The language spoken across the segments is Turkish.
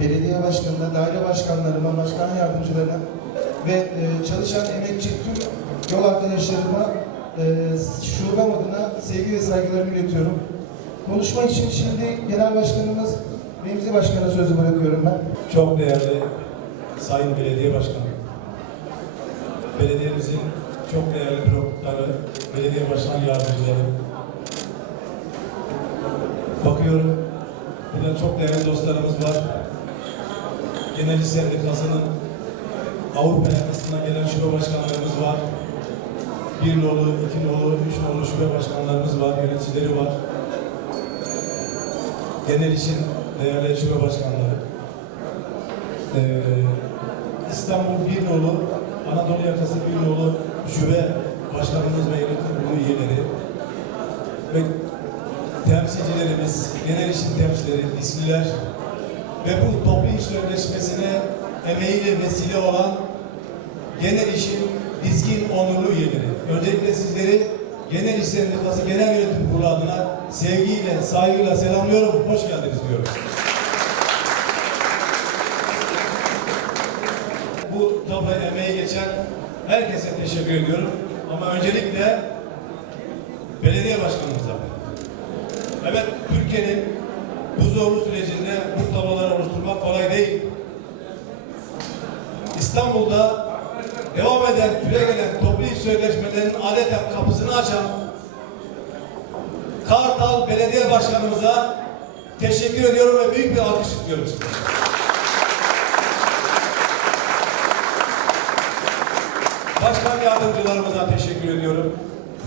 belediye başkanına, daire başkanlarıma, başkan yardımcılarına ve e, çalışan emekçi tüm yol arkadaşlarıma e, şubem adına sevgi ve saygılarımı iletiyorum. Konuşma için şimdi Genel Başkanımız Remzi Başkan'a sözü bırakıyorum ben. Çok değerli Sayın Belediye Başkanı, belediyemizin çok değerli bürokratları, belediye başkan yardımcıları, bakıyorum burada çok değerli dostlarımız var. Genel Sendikası'nın Avrupa yakasından gelen şube başkanlarımız var. Bir nolu, iki nolu, üç nolu şube başkanlarımız var, yöneticileri var. Genel İş'in değerli şube başkanları. Ee, İstanbul Bir Nolu, Anadolu Yakası Bir Nolu Şube Başkanımız ve Yönetim Kurulu üyeleri ve temsilcilerimiz, genel işin temsilcileri, ismiler ve bu toplu iş sözleşmesine emeğiyle vesile olan genel işin dizgin onurlu üyeleri. Öncelikle sizleri Genel İş Sendikası Genel Yönetim Kurulu adına sevgiyle, saygıyla selamlıyorum. Hoş geldiniz diyorum. bu tabloya emeği geçen herkese teşekkür ediyorum. Ama öncelikle belediye başkanımıza. Evet, Türkiye'nin İstanbul'da devam eden, süre gelen toplu iş sözleşmelerinin adeta kapısını açan Kartal Belediye Başkanımıza teşekkür ediyorum ve büyük bir alkış istiyorum. Başkan yardımcılarımıza teşekkür ediyorum.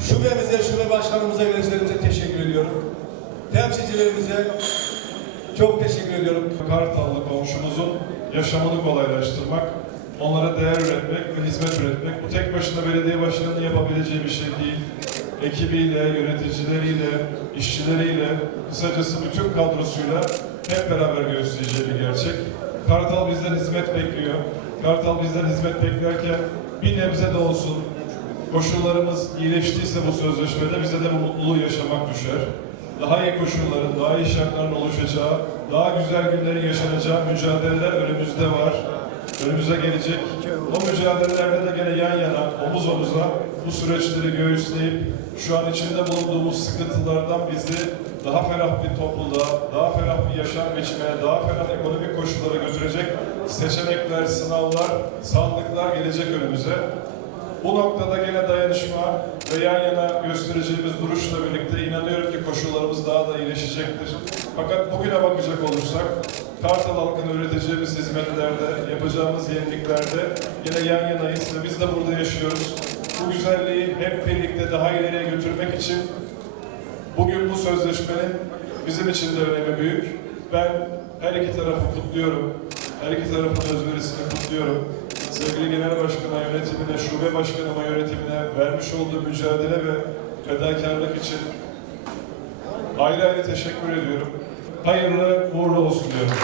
Şubemize, şube başkanımıza, yöneticilerimize teşekkür ediyorum. Temsilcilerimize çok teşekkür ediyorum. Kartallı komşumuzun yaşamını kolaylaştırmak, onlara değer üretmek ve hizmet üretmek. Bu tek başına belediye başkanının yapabileceği bir şey değil. Ekibiyle, yöneticileriyle, işçileriyle, kısacası bütün kadrosuyla hep beraber göstereceği bir gerçek. Kartal bizden hizmet bekliyor. Kartal bizden hizmet beklerken bir nebze de olsun koşullarımız iyileştiyse bu sözleşmede bize de bu mutluluğu yaşamak düşer. Daha iyi koşulların, daha iyi şartların oluşacağı, daha güzel günlerin yaşanacağı mücadeleler önümüzde var. Önümüze gelecek. O mücadelelerde de gene yan yana, omuz omuza bu süreçleri göğüsleyip şu an içinde bulunduğumuz sıkıntılardan bizi daha ferah bir topluluğa, daha ferah bir yaşam biçimine, daha ferah ekonomik koşullara götürecek seçenekler, sınavlar, sandıklar gelecek önümüze. Bu noktada gene dayanışma ve yan yana göstereceğimiz duruşla birlikte inanıyorum ki koşullarımız daha da iyileşecektir. Fakat bugüne bakacak olursak, Kartal halkına üreteceğimiz hizmetlerde, yapacağımız yeniliklerde yine yan yanayız ve biz de burada yaşıyoruz. Bu güzelliği hep birlikte daha ileriye götürmek için bugün bu sözleşmenin bizim için de önemi büyük. Ben her iki tarafı kutluyorum. Her iki tarafın özverisini kutluyorum. Sevgili Genel Başkan'a, yönetimine, şube başkanıma, yönetimine vermiş olduğu mücadele ve fedakarlık için ayrı ayrı teşekkür ediyorum. Hayırlı uğurlu olsun diyorum.